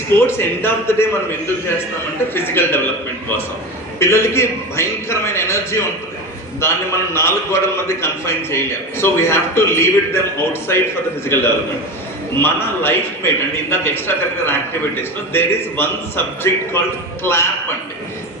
Sports end of the day మనం ఎందుకు చేస్తామంటే ఫిజికల్ డెవలప్మెంట్ కోసం. పిల్లలకి భయంకరమైన ఎనర్జీ ఉంటుంది, దాన్ని మనం 4 గోడల మధ్య కన్ఫైన్ చేయలేము. So we have to leave it them outside for the physical development. మన లైఫ్ మేట్ అంటే ఇందాక ఎక్స్ట్రా కరిక్యులర్ యాక్టివిటీస్లో there is one subject called CLAP అండి.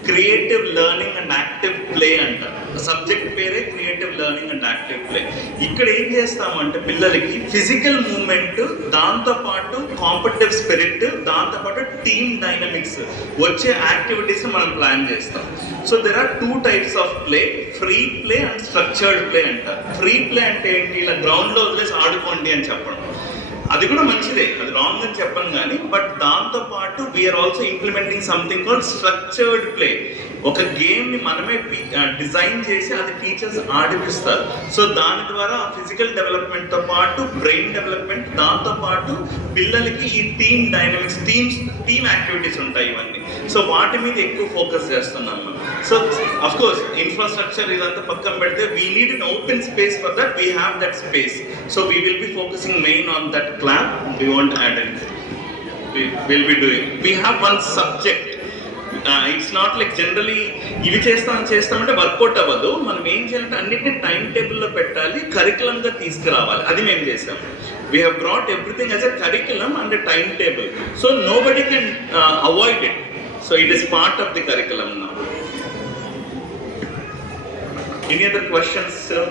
Creative learning and active play అంటారు. సబ్జెక్ట్ పేరే creative learning and active play. ఇక్కడ ఏం చేస్తామంటే పిల్లలకి ఫిజికల్ మూమెంట్, దాంతోపాటు కాంపిటేటివ్ స్పిరిట్, దాంతోపాటు టీమ్ డైనమిక్స్ వచ్చే యాక్టివిటీస్ మనం ప్లాన్ చేస్తాం. So there are 2 types of play, free play and structured play అంటారు. ఫ్రీ ప్లే అంటే ఏంటి, ఇలా గ్రౌండ్లో వదిలేసి ఆడుకోండి అని చెప్పడం, అది కూడా మంచిదే, అది రాంగ్ అని చెప్పను కానీ, బట్ దాంతోపాటు we are also implementing something called structured play. ఒక గేమ్ని మనమే డిజైన్ చేసి అది టీచర్స్ ఆడిపిస్తారు. సో దాని ద్వారా ఫిజికల్ డెవలప్మెంట్తో పాటు బ్రెయిన్ డెవలప్మెంట్, దాంతోపాటు పిల్లలకి ఈ టీమ్ డైనమిక్స్, టీమ్ యాక్టివిటీస్ ఉంటాయి ఇవన్నీ. సో వాటి మీద ఎక్కువ ఫోకస్ చేస్తున్నాం మనం. సో అఫ్ కోర్స్ ఇన్ఫ్రాస్ట్రక్చర్ ఇదంతా పక్కన పెడితే we need an open space for that, we have that space. So we will be focusing main on that clap. We won't add anything. We will be doing. We have one subject. It's not like generally ఇవి చేస్తామంటే work out అవ్వదు. మనం ఏం చేయాలంటే అన్నిటిని time టేబుల్లో పెట్టాలి, కరికులంగా తీసుకురావాలి. అది మేము చేసాం. We have brought everything as a curriculum and a timetable. So nobody can avoid it. So it is part of the curriculum now. Any other questions, sir?